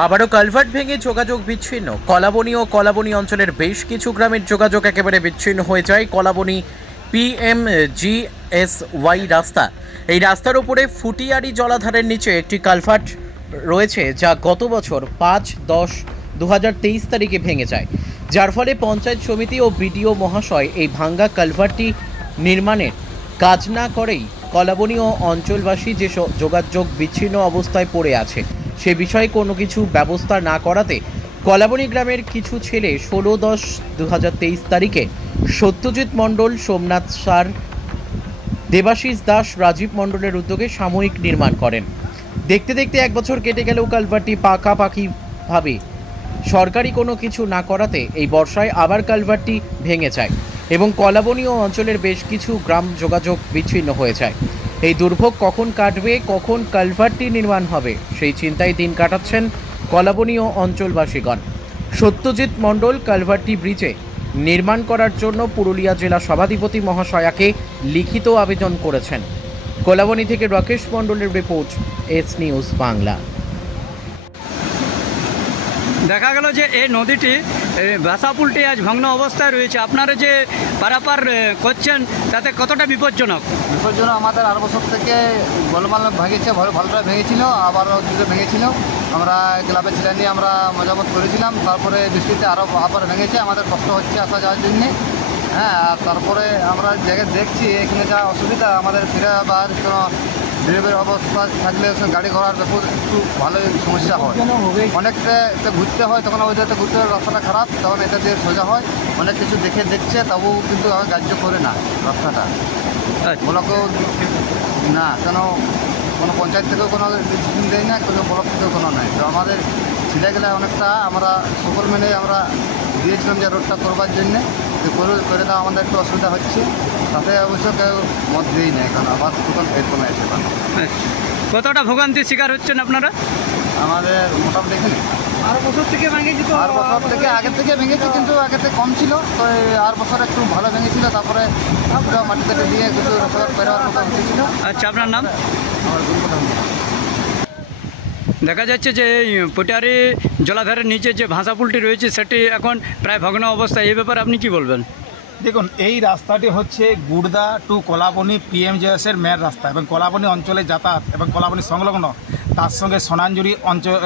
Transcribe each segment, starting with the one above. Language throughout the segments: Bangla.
আবারও কালভার্ট ভেঙে যোগাযোগ বিচ্ছিন্ন। কলাবনী ও কলাবনী অঞ্চলের বেশ কিছু গ্রামের যোগাযোগ একেবারে বিচ্ছিন্ন হয়ে যায়। কলাবনী PMGSY রাস্তা, এই রাস্তার উপরে ফুটিয়ারি জলাধারের নিচে একটি কালভার্ট রয়েছে, যা গত বছর 5/10/2023 তারিখে ভেঙে যায়, যার ফলে পঞ্চায়েত সমিতি ও বিডিও মহাশয় এই ভাঙ্গা কালভার্টটি নির্মাণের কাজ না করেই কলাবনী ও অঞ্চলবাসী যে যোগাযোগ বিচ্ছিন্ন অবস্থায় পড়ে আছে সে বিষয়ে কোনো কিছু ব্যবস্থা না করাতে কলাবনী গ্রামের কিছু ছেলে 16/10/2023 তারিখে সত্যজিৎ মণ্ডল, সোমনাথ সার, দেবাশিস দাস, রাজীব মণ্ডলের উদ্যোগে সাময়িক নির্মাণ করেন। দেখতে দেখতে এক বছর কেটে গেলেও কালভার্টটি পাকাপাকিভাবে সরকারি কোনো কিছু না করাতে এই বর্ষায় আবার কালভার্টটি ভেঙে যায় এবং কলাবনী ও অঞ্চলের বেশ কিছু গ্রাম যোগাযোগ বিচ্ছিন্ন হয়ে যায়। এই দুর্ভোগ কখন কাটবে, কখন কালভার্টটি নির্মাণ হবে, সেই চিন্তায় দিন কাটাচ্ছেন কলাবনী ও অঞ্চলবাসীগণ। সত্যজিৎ মণ্ডল কালভার্টটি ব্রিজে নির্মাণ করার জন্য পুরুলিয়া জেলা সভাধিপতি মহাশয়াকে লিখিত আবেদন করেছেন। কলাবনী থেকে রাকেশ মণ্ডলের রিপোর্ট, এস নিউজ বাংলা। দেখা গেল যে এই নদীটি ভাষাপুলটি আজ ভগ্ন অবস্থায় রয়েছে। আপনারা যে পারাপার করছেন তাতে কতটা বিপজ্জনক? আমাদের 8 বছর থেকে গোলমাল ভেঙেছে, ভালোটা ভেঙেছিল, আবারও দুটো ভেঙেছিল। আমরা ক্লাবের ছেলে নিয়ে আমরা মজামত করেছিলাম, তারপরে বৃষ্টিতে আবার ভেঙেছে। আমাদের কষ্ট হচ্ছে আসা যাওয়ার জন্যে। হ্যাঁ, আর তারপরে আমরা জায়গায় দেখছি এখানে যা অসুবিধা, আমাদের ফিরে বা কোনো ড্রাইভের অবস্থা থাকলে গাড়ি ঘোড়ার ব্যাপার একটু ভালোই সমস্যা হয়। অনেকটা ঘুরতে হয়, তখন ওইটাতে ঘুরতে রাস্তাটা খারাপ, তখন এটা দিয়ে সোজা হয়। অনেক কিছু দেখছে, তবুও কিন্তু গ্রাহ্য করে না রাস্তাটা। ব্লকেও না, কেন কোনো পঞ্চায়েত থেকেও কোনো স্কিম দেয় না, কোনো ব্লক থেকেও কোনো নেই। তো আমাদের ছেলেগুলো অনেকটা আমরা সকল মেনে আমরা দিয়েছিলাম যে রোডটা করবার জন্যে, করে দেওয়া আমাদের একটু অসুবিধা হচ্ছে। তাতে অবশ্য কেউ মত দিই না, কারণ আবার টোটাল ফের কমে এসে কতটা ভোগান্তির শিকার হচ্ছেন আপনারা? আমাদের মোটামুটি এখানে 8 বছর থেকে ভেঙেছি, তো 8 বছর থেকে আগের থেকে ভেঙেছি, কিন্তু আগের থেকে কম ছিল। তো 8 বছর একটু ভালো ভেঙেছিল, তারপরে মাটিতে দিয়ে কিছু রসগোল্লা বেরোয়ার মতো হয়েছিল। আচ্ছা, আপনার নাম? আমার দেখা যাচ্ছে যে ফুটিয়ারি জলাধারের নিচে যে ভাষাপুলটি রয়েছে সেটি এখন প্রায় ভগ্ন অবস্থায়। এই ব্যাপারে আপনি কি বলবেন? দেখুন, এই রাস্তাটি হচ্ছে গুড়দা টু কলাবনী PMGS-এর মেন রাস্তা এবং কলাবনী অঞ্চলে যাতায়াত এবং কলাবনী সংলগ্ন, তার সঙ্গে সোনাঞ্জুরি অঞ্চল,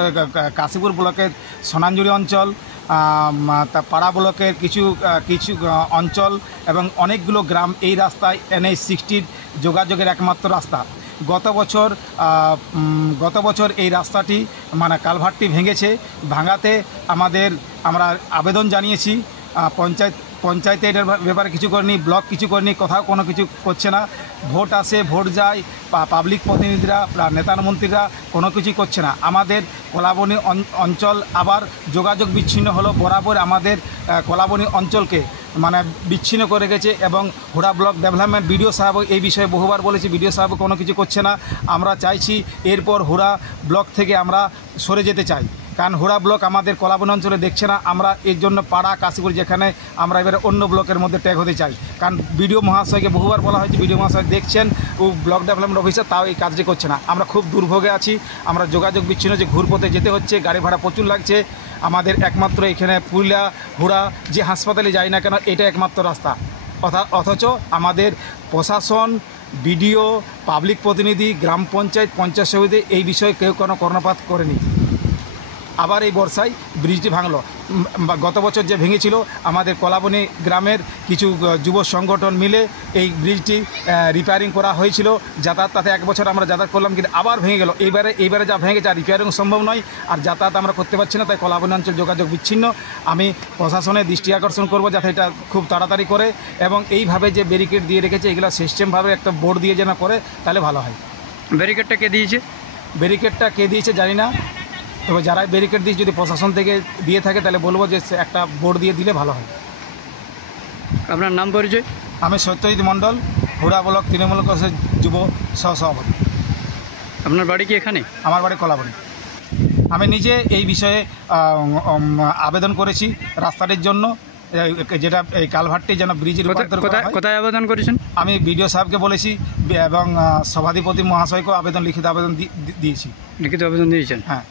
কাশীপুর ব্লকের সোনাঞ্জুরি অঞ্চল, পাড়া ব্লকের কিছু অঞ্চল এবং অনেকগুলো গ্রাম এই রাস্তায় NH-60 যোগাযোগের একমাত্র রাস্তা। গত বছর এই রাস্তাটি কালভার্টটি ভেঙেছে। ভাঙাতে আমরা আবেদন জানিয়েছি। পঞ্চায়েতে এটার ব্যাপারে কিছু করেনি, ব্লক কিছু করেনি, কোথাও কোনো কিছু করছে না। ভোট আসে, ভোট যায়, পাবলিক প্রতিনিধিরা, নেতা মন্ত্রীরা কোনো কিছুই করছে না। আমাদের কলাবনী অঞ্চল আবার যোগাযোগ বিচ্ছিন্ন হলো। বরাবর আমাদের কলাবনী অঞ্চলকে বিচ্ছিন্ন করে গেছে এবং হুড়া ব্লক ডেভেলপমেন্ট বিডিও সাহেব এই বিষয়ে বহুবার বলেছি, বিডিও সাহেব কোনো কিছু করছে না। আমরা চাইছি এরপর হুড়া ব্লক থেকে আমরা সরে যেতে চাই, কারণ হুড়া ব্লক আমাদের কলাবনী অঞ্চলে দেখছে না। আমরা এর জন্য পাড়া কাশীপুর যেখানে আমরা এবারে অন্য ব্লকের মধ্যে ট্যাগ হতে চাই, কারণ বিডিও মহাশয়কে বহুবার বলা হয়েছে, বিডিও মহাশয় দেখছেন, ও ব্লক ডেভেলপমেন্ট অফিসার, তাও এই কাজটি করছে না। আমরা খুব দুর্ভোগে আছি। আমরা যোগাযোগ বিচ্ছিন্ন, যে ঘুরপথে যেতে হচ্ছে, গাড়ি ভাড়া প্রচুর লাগছে। আমাদের একমাত্র এখানে পুরুলিয়া হুড়া যে হাসপাতালে যাই না কেন, এটা একমাত্র রাস্তা। অথচ আমাদের প্রশাসন, বিডিও, পাবলিক প্রতিনিধি, গ্রাম পঞ্চায়েত, পঞ্চায়েত সমিতি এই বিষয়ে কেউ কোনো কর্ণপাত করেনি। আবার এই বর্ষায় ব্রিজটি ভাঙলো। গত বছর যে ভেঙেছিল, আমাদের কলাবনী গ্রামের কিছু যুব সংগঠন মিলে এই ব্রিজটি রিপেয়ারিং করা হয়েছিল। যাতায়াত তাতে 1 বছর আমরা যাতায়াত করলাম, কিন্তু আবার ভেঙে গেল। এইবারে যা ভেঙে গেছে আর রিপেয়ারিং সম্ভব নয়, আর যাতায়াত আমরা করতে পারছি না। তাই কলাবনী অঞ্চল যোগাযোগ বিচ্ছিন্ন। আমি প্রশাসনের দৃষ্টি আকর্ষণ করব যাতে এটা খুব তাড়াতাড়ি করে, এবং এইভাবে যে ব্যারিকেড দিয়ে রেখেছে এগুলো সিস্টেমভাবে একটা বোর্ড দিয়ে যেন করে, তাহলে ভালো হয়। ব্যারিকেডটা কে দিয়েছে? ব্যারিকেডটা কে দিয়েছে জানি না, তবে যারা ব্যারিকেড দিয়েছে যদি প্রশাসন থেকে দিয়ে থাকে তাহলে বলবো যে একটা বোর্ড দিয়ে দিলে ভালো হয়। আপনার নাম পরিচয়? আমি সত্যজিৎ মণ্ডল, হুড়া ব্লক তৃণমূল কংগ্রেসের যুব সহসভাপতি। আপনার বাড়ি কি এখানে? আমার বাড়ি কলাবনী। আমি নিজে এই বিষয়ে আবেদন করেছি রাস্তাটির জন্য, যেটা এই কালভার্টটি যেন ব্রিজের রূপান্তর করা হয়। কোথায় আবেদন করেছেন? আমি বিডিও সাহেবকে বলেছি এবং সভাধিপতি মহাশয়কেও লিখিত আবেদন দিয়েছি। লিখিত আবেদন দিয়েছেন? হ্যাঁ।